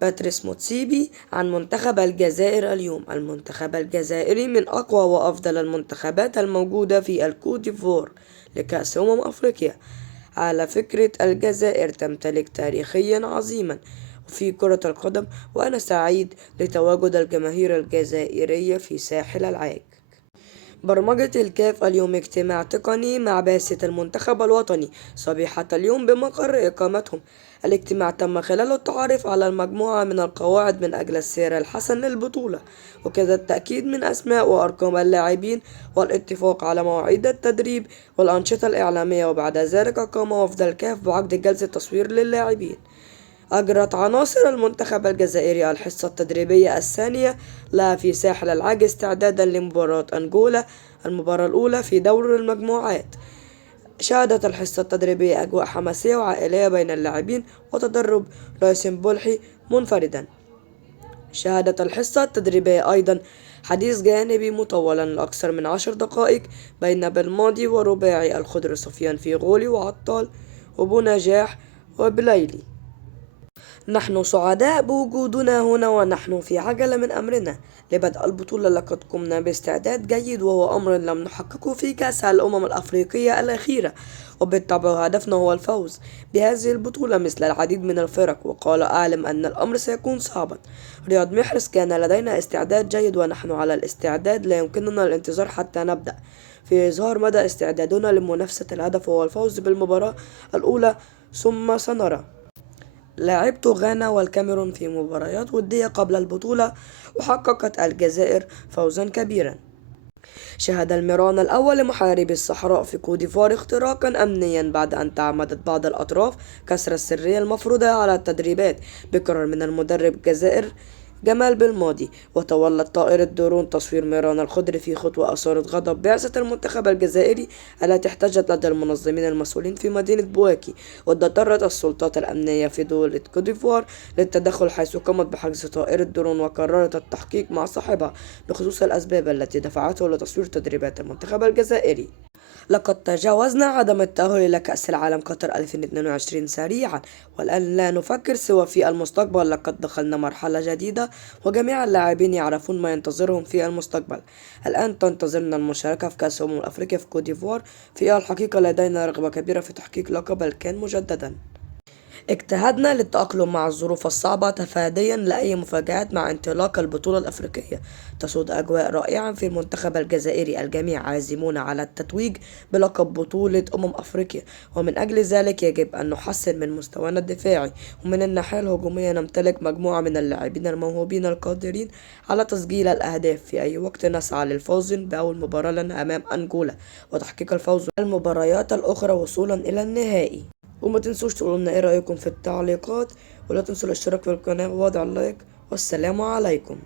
باتريس موتسيبي عن منتخب الجزائر اليوم. المنتخب الجزائري من أقوى وأفضل المنتخبات الموجودة في الكوت ديفوار لكأس أفريقيا. على فكرة، الجزائر تمتلك تاريخيا عظيما في كرة القدم، وأنا سعيد لتواجد الجماهير الجزائرية في ساحل العاج. برمجة الكاف اليوم اجتماع تقني مع بعثة المنتخب الوطني صبيحة اليوم بمقر إقامتهم. الاجتماع تم خلاله التعرف على المجموعة من القواعد من أجل السير الحسن للبطولة، وكذا التأكيد من أسماء وأرقام اللاعبين والاتفاق على مواعيد التدريب والأنشطة الإعلامية. وبعد ذلك قام وفد الكاف بعقد جلسة تصوير للاعبين. أجرت عناصر المنتخب الجزائري الحصة التدريبية الثانية لها في ساحل العاج استعدادا لمباراة أنغولا، المباراة الأولى في دور المجموعات. شهدت الحصة التدريبية أجواء حماسية وعائلية بين اللاعبين وتدرب راسم بولحي منفردا. شهدت الحصة التدريبية أيضا حديث جانبي مطولا لأكثر من 10 دقائق بين بالماضي ورباعي الخضر سفيان فيغولي وعطال وبنجاح وبليلي. نحن سعداء بوجودنا هنا ونحن في عجلة من أمرنا لبدء البطولة. لقد قمنا باستعداد جيد، وهو أمر لم نحققه في كأس الأفريقية الأخيرة، وبالطبع هدفنا هو الفوز بهذه البطولة مثل العديد من الفرق. وقال أعلم أن الأمر سيكون صعبا. رياض محرز: كان لدينا استعداد جيد ونحن على الاستعداد، لا يمكننا الانتظار حتى نبدأ في إظهار مدى استعدادنا لمنافسة. الهدف هو الفوز بالمباراة الأولى ثم سنرى. لعبت غانا والكاميرون في مباريات ودية قبل البطولة، وحققت الجزائر فوزا كبيرا. شهد المران الأول لمحاربي الصحراء في كوت ديفوار اختراقا أمنيا بعد أن تعمدت بعض الأطراف كسر السرية المفروضة على التدريبات بقرار من المدرب الجزائر جمال بالماضي. وتولت طائرة درون تصوير ميران الخضر في خطوة أثارت غضب بعثة المنتخب الجزائري التي احتجت لدى المنظمين المسؤولين في مدينة بواكي. واضطرت السلطات الأمنية في دولة كوت ديفوار للتدخل، حيث قامت بحجز طائرة درون وقررت التحقيق مع صاحبها بخصوص الأسباب التي دفعته لتصوير تدريبات المنتخب الجزائري. لقد تجاوزنا عدم التأهل إلى كأس العالم قطر 2022 سريعا، والآن لا نفكر سوى في المستقبل. لقد دخلنا مرحلة جديدة وجميع اللاعبين يعرفون ما ينتظرهم في المستقبل. الآن تنتظرنا المشاركة في كأس أفريقيا في كوت ديفوار. في الحقيقة لدينا رغبة كبيرة في تحقيق لقب الكان مجددا. اجتهدنا للتأقلم مع الظروف الصعبة تفاديا لأي مفاجآت. مع انطلاق البطولة الأفريقية تسود أجواء رائعة في المنتخب الجزائري، الجميع عازمون على التتويج بلقب بطولة أفريقيا، ومن أجل ذلك يجب أن نحسن من مستوانا الدفاعي. ومن الناحية الهجومية نمتلك مجموعة من اللاعبين الموهوبين القادرين على تسجيل الأهداف في أي وقت. نسعى للفوز بأول مباراة لنا أمام أنغولا وتحقيق الفوز المباريات الأخرى وصولا إلى النهائي. وما تنسوش تقولوا لنا ايه رأيكم في التعليقات، ولا تنسوا الاشتراك في القناة ووضع اللايك. والسلام عليكم.